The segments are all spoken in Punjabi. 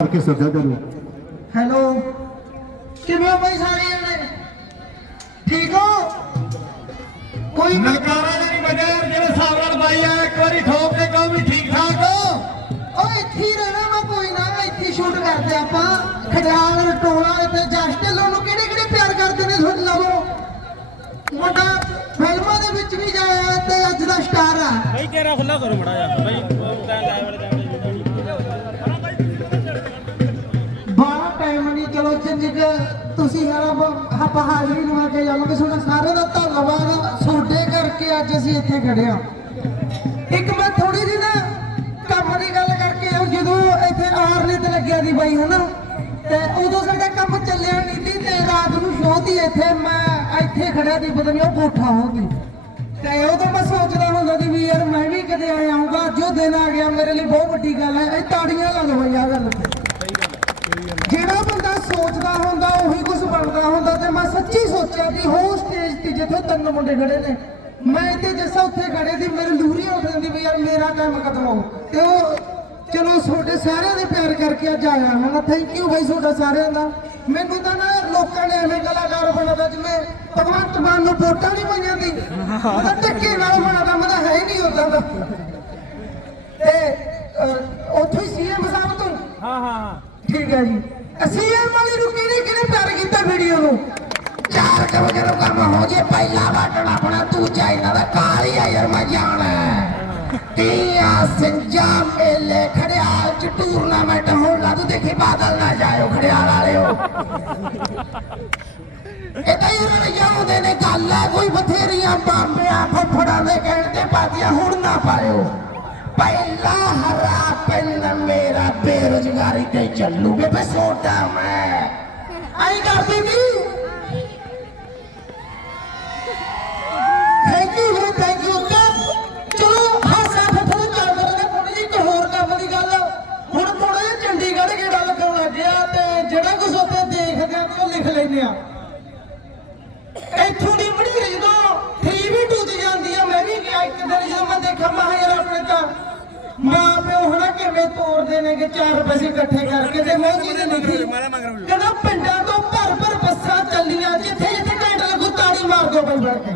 ਕਰਕੇ ਸੱਦਿਆ ਤੁਹਾਨੂੰ ਹੈਲੋ। ਕਿਵੇਂ ਹੋ ਬਈ ਸਾਰੇ? ਜਣੇ ਠੀਕ ਹੋ? ਕੋਈ ਨਲਕਾਰਾ ਦਾ ਨਹੀਂ ਵਜਿਆ ਜਿਹੜੇ ਹਿਸਾਬ ਨਾਲ ਬਾਈ ਆ ਇੱਕ ਵਾਰੀ ਠੋਕ ਕੇ ਕਹੋ ਵੀ ਠੀਕ ਠਾਕ ਹੋ? ਓਏ ਇੱਥੇ ਹੀ ਰਹਿਣਾ ਮੈਂ ਕੋਈ ਨਾ ਇੱਥੇ ਸ਼ੂਟ ਕਰਦੇ ਆਪਾਂ। ਖੜਿਆਲ ਟੋਲਾ ਤੇ ਜਸਟ ਨੂੰ ਕਿਹੜੇ ਕਿਹੜੇ ਪਿਆਰ ਕਰਦੇ ਨੇ ਤੁਹਾਡੇ ਨਾਲੋਂ? ਮੁੰਡਾ ਫਿਲਮਾਂ ਦੇ ਵਿੱਚ ਵੀ ਜਾਇਆ ਤੇ ਅੱਜ ਦਾ ਸਟਾਰ ਆ। ਭਾਈ ਤੇਰਾ ਖੁੱਲਾ ਕਰੋ ਮੜਾ ਜਾ ਭਾਈ ਹਾਜ਼ਰੀ ਲਵਾ ਕੇ ਜਾਵਾਂਗੇ। ਤੁਹਾਡਾ ਸਾਰਿਆਂ ਦਾ ਧੰਨਵਾਦ। ਤੁਹਾਡੇ ਕਰਕੇ ਅੱਜ ਅਸੀਂ ਇੱਥੇ ਖੜੇ ਹਾਂ। ਇੱਕ ਮੈਂ ਥੋੜੀ ਜਿਹੀ ਨਾ ਕੰਮ ਦੀ ਗੱਲ ਕਰਕੇ ਆਊਂ, ਜਦੋਂ ਇੱਥੇ ਆਰਨੇ ਤੇ ਲੱਗਿਆ ਦੀ ਬਾਈ ਹਨਾ? ਤੇ ਉਦੋਂ ਸਾਡਾ ਕੰਮ ਚੱਲਿਆ ਨਹੀਂ ਸੀ ਤੇ ਰਾਤ ਨੂੰ ਸ਼ੋਅ ਇੱਥੇ। ਮੈਂ ਇੱਥੇ ਖੜਿਆ ਦੀ ਪਤਾ ਨਹੀਂ ਉਹ ਕੋਠਾ ਹੋ ਗਈ। ਤੇ ਉਦੋਂ ਮੈਂ ਸੋਚਦਾ ਹੁੰਦਾ ਸੀ ਵੀ ਯਾਰ ਮੈਂ ਵੀ ਕਦੇ ਆਇਆ ਅੱਜ ਉਹ ਦਿਨ ਆ ਗਿਆ ਮੇਰੇ ਲਈ ਬਹੁਤ ਵੱਡੀ ਗੱਲ ਹੈ। ਇਹ ਤਾੜੀਆਂ ਲਾ ਲਓ ਬਈ ਆਹ ਗੱਲ ਜਿਹੜਾ ਬੰਦਾ ਸੋਚਦਾ ਹੁੰਦਾ ਉਹੀ ਕੁਝ ਬਣਦਾ ਹੁੰਦਾ। ਕਿ ਹੋ ਸਟੇਜ ਤੇ ਜਿੱਥੇ ਤਿੰਨ ਮੁੰਡੇ ਖੜੇ ਨੇ। ਮੈਂ ਤੇ ਜਿਸਾ ਉੱਥੇ ਖੜੇ ਸੀ ਮੇਰੇ ਲੂਰੀ ਉੱਠ ਜਾਂਦੀ ਵੀ ਯਾਰ ਮੇਰਾ ਟਾਈਮ ਕਦੋਂ ਆਉ ਤੇ ਉਹ ਚਲੋ ਤੁਹਾਡੇ ਸਾਰਿਆਂ ਦੇ ਪਿਆਰ ਕਰਕੇ ਅੱਜ ਆਇਆ ਹਾਂ। ਥੈਂਕ ਯੂ ਬਾਈ ਤੁਹਾਡਾ ਸਾਰਿਆਂ ਦਾ। ਮੈਨੂੰ ਤਾਂ ਨਾ ਲੋਕਾਂ ਨੇ ਐਵੇਂ ਕਲਾਕਾਰ ਬਣਾਦਾ ਜਿਵੇਂ ਭਗਵੰਤ ਮਾਨ ਨੂੰ ਵੋਟਾਂ ਨਹੀਂ ਪਈਆਂ ਦੀ ਉਹ ਤਾਂ ਟੱਕੇ ਨਾਲ ਬਣਾਦਾ ਮੈਂ ਤਾਂ ਹੈ ਹੀ ਨਹੀਂ ਉਦਾਂ ਦਾ। ਤੇ ਉੱਥੋਂ ਹੀ ਸੀਐਮ ਸਾਹਿਬ ਤੋਂ। ਹਾਂ ਹਾਂ ਹਾਂ। ਠੀਕ ਹੈ ਜੀ। ਇਹ ਵਾਲੀ ਨੂੰ ਕਿਹਨੇ ਕਿਹਨੇ ਪਿਆਰ ਕੀਤਾ ਵੀਡੀਓ ਨੂੰ? ਚਾਰ ਕਰੋ ਕੰਮ ਹੋ ਜੇ? ਪਹਿਲਾ ਬਟਨ ਆਪਣਾ ਦੂਜਾ ਇਹਨਾਂ ਦਾ ਕਾਲੀ ਯਾਰ ਮੈਂ ਜਾਣਾ। ਤੀਆ ਸਿੰਜਾ ਮੇਲੇ ਖੜਿਆਲ ਚ ਟੂਰਨਾਮੈਂਟ ਹੋਣ ਲੱਗ ਦੇਖੀ ਬਾਦਲ ਨਾ ਜਾਇਓ ਖੜਿਆਲ ਵਾਲਿਓ। ਇਹ ਤਾਂ ਇਹਨਾਂ ਨੇ ਨੇ, ਗੱਲ ਹੈ ਕੋਈ ਬਥੇਰੀਆਂ ਬਾਂਬਿਆਂ, ਫਫੜਾਂ ਦੇ ਕਹਿਣ ਤੇ ਬਾਦੀਆਂ ਹੁਣ ਨਾ ਪਾਇਓ। ਪਹਿਲਾ ਹਰਾ ਪਿੰਡ ਮੇਰਾ ਬੇਰੁਜ਼ਗਾਰੀ ਤੇ ਚੱਲੂਗੇ ਬੇਬੇ ਸੋਡਾ ਮੈਂ। ਆਈ ਕਰ ਬੀਬੀ ਜਿਹਾ ਚੰਡੀਗੜ੍ਹ ਗੇੜਾ ਲੱਗਣ ਲੱਗ ਤੇ ਜਿਹੜਾ ਕੁਝ ਉੱਥੇ ਦੇਖਦੇ ਆ ਉਹ ਲਿਖ ਲੈਂਦੇ ਆ। ਇੱਥੋਂ ਦੀ ਬੜੀ ਜਦੋਂ 3 ਵੀ ਜਾਂਦੀ ਆ, ਮੈਂ ਵੀ ਗਿਆ ਇੱਕ ਦਿਨ ਜਦੋਂ ਮੈਂ ਦੇਖਿਆ, ਮੈਂ ਯਾਰ ਆਪਣੇ ਤਾਂ ਮਾਂ ਪਿਓ ਹਨਾ ਕਿਵੇਂ ਤੋਰਦੇ ਨੇ ਕਿ ਚਾਰ ਪੈਸੇ ਇਕੱਠੇ ਕਰਕੇ ਤੇ ਮੋਦੀ ਨੇ ਲਿਖੀ। ਕਹਿੰਦਾ ਪਿੰਡਾਂ ਤੋਂ ਭਰ ਭਰ ਬੱਸਾਂ ਚੱਲੀਆਂ, ਜਿੱਥੇ ਜਿੱਥੇ ਘੰਟਾ ਲੱਗੂ ਤਾੜੀ ਮਾਰ ਦੋ ਬਈ ਬੈਠ ਕੇ।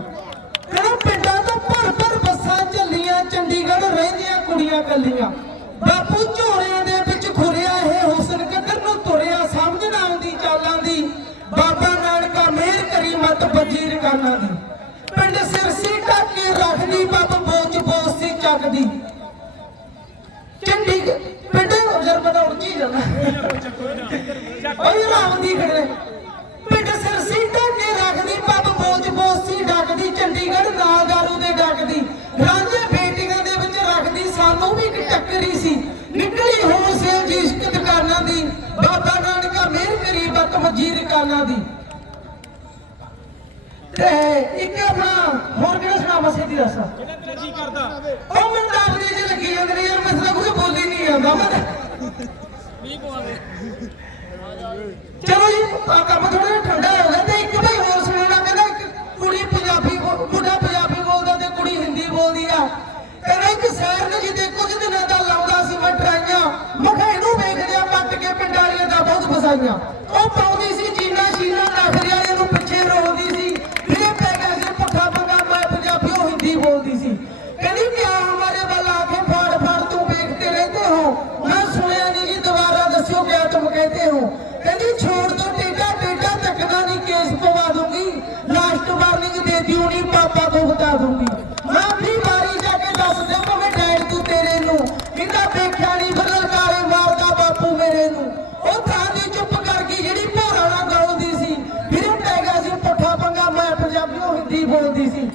ਕਹਿੰਦਾ ਪਿੰਡਾਂ ਤੋਂ ਭਰ ਭਰ ਬੱਸਾਂ ਚੱਲੀਆਂ, ਚੰਡੀਗੜ੍ਹ ਰਹਿੰਦੀਆਂ ਕੁੜੀਆਂ ਕੱਲੀਆਂ ਬਾਪੂ ਝੋਲਿਆਂ ਵਜ਼ੀਰ ਕਾਨਾਂ ਦੀ। ਪਿੰਡ ਸਿਰਸੀ ਢਾਕੇ ਰੱਖਦੀ, ਬੱਬ ਬੋਚ ਬੋਸੀ ਚੱਕਦੀ। ਚੰਡੀ ਪਿੰਡ ਜਰਮਨ ਉੜਚੀ ਜਾਂਦਾ ਓਏ ਰਾਮ ਦੀ ਖੜੇ ਪਿੰਡ ਸਿਰਸੀ ਢਾਕੇ ਰੱਖਦੀ, ਬੱਬ ਬੋਚ ਬੋਸੀ ਡੱਕਦੀ, ਚੰਡੀਗੜ੍ਹ ਨਾਗਾਰੂ ਦੇ ਡੱਕਦੀ। ਰਾਂਝੇ ਬੇਟੀਆਂ ਦੇ ਵਿੱਚ ਰੱਖਦੀ, ਸਾਨੂੰ ਵੀ ਇੱਕ ਟੱਕਰੀ ਸੀ। ਨਿਕਲੀ ਹੋਲਸੇਲ ਜੀ ਇਸ਼ਕ ਦੁਕਾਨਾਂ ਦੀ। ਬਾਬਾ ਨਾਨਕਾ ਮਿਹਰ ਕਰੀ ਬਤ ਵਜ਼ੀਰ ਕਾਨਾਂ ਦੀ। ਤੇ ਇੱਕ ਆਪਣਾ ਹੋਰ ਕਿਹੜਾ ਸੁਣਾਵਾ ਸਿੱਧੀ ਦੱਸਾਂ? ਜਿਹੜਾ ਤੇਰਾ ਜੀ ਕਰਦਾ ਉਹ ਮੈਨੂੰ ਤਾਂ ਆਪਣੀ ਲੱਗੀ ਜਾਂਦੇ ਨੇ ਯਾਰ, ਮੈਂ ਤਾਂ ਕੁਝ ਬੋਲੀ ਨਹੀਂ ਆਉਂਦਾ ਮੈਂ ਵੀ ਪਵਾਵੇ ਚਲੋ ਜੀ ਕੰਮ ਥੋੜਾ ਜਿਹਾ ਠੰਡਾ ਹੋ ਗਿਆ ਤੇ ਇੱਕ ਭਾਈ ਹੋਰ ਸੁਣਾਉਣਾ ਕਹਿੰਦਾ ਇੱਕ ਕੁੜੀ ਪੰਜਾਬੀ ਮੁੰਡਾ ਪੰਜਾਬੀ ਬੋਲਦਾ ਤੇ ਕੁੜੀ ਹਿੰਦੀ ਬੋਲਦੀ ਆ। ਕਹਿੰਦਾ ਇੱਕ ਸ਼ਹਿਰ ਨੇ ਜਿੱਦੇ ਕੁਝ ਦਿਨਾਂ ਦਾ ਲਾਉਂਦਾ ਸੀ ਮੈਂ ਟਰਾਈਆਂ, ਮੈਂ ਇਹਨੂੰ ਵੇਖਦੇ ਆ, ਕੱਟ ਕੇ ਪਿੰਡਾਂ ਵਾਲੀਆਂ ਦਾ ਬਹੁਤ ਫਸਾਈਆਂ। ਉਹ ਪਾਉਂਦੀ ਸੀ ਜੀਨਾ ਸ਼ੀਨਾ ਨਖਰੇ ਹਿੰਦੀ ਬੋਲਦੀ ਸੀ। ਕਹਿੰਦੀ ਕਿ ਆ ਹਮਾਰੇ ਵੱਲ ਆ ਕੇ ਫਾੜ ਫਾੜ, ਤੂੰ ਵੇਖਤੇ ਰਹਤੇ ਹੋ। ਮੈਂ ਸੁਣਿਆ ਨਹੀਂ ਕਿ ਦੁਬਾਰਾ ਦੱਸਿਓ ਕਿਆ ਤੁਮ ਕਹਤੇ ਹੋ। ਕਹਿੰਦੀ ਛੋੜ ਤੋਂ ਟੇਡਾ ਟੇਡਾ ਤੱਕਦਾ ਨਹੀਂ ਕੇਸ ਪਵਾ ਦੂੰਗੀ। ਲਾਸਟ ਵਾਰਨਿੰਗ ਦੇ ਦਿਓ ਨਹੀਂ ਪਾਪਾ ਤੋਂ ਹਟਾ ਦੂੰਗੀ। ਉਹ ਚੁੱਪ ਕਰ ਜਿਹੜੀ ਸੀ। ਫਿਰ ਪੈ ਗਿਆ ਸੀ ਪੁੱਠਾ ਪੰਗਾ, ਮੈਂ ਪੰਜਾਬੀ ਹਿੰਦੀ ਬੋਲਦੀ ਸੀ।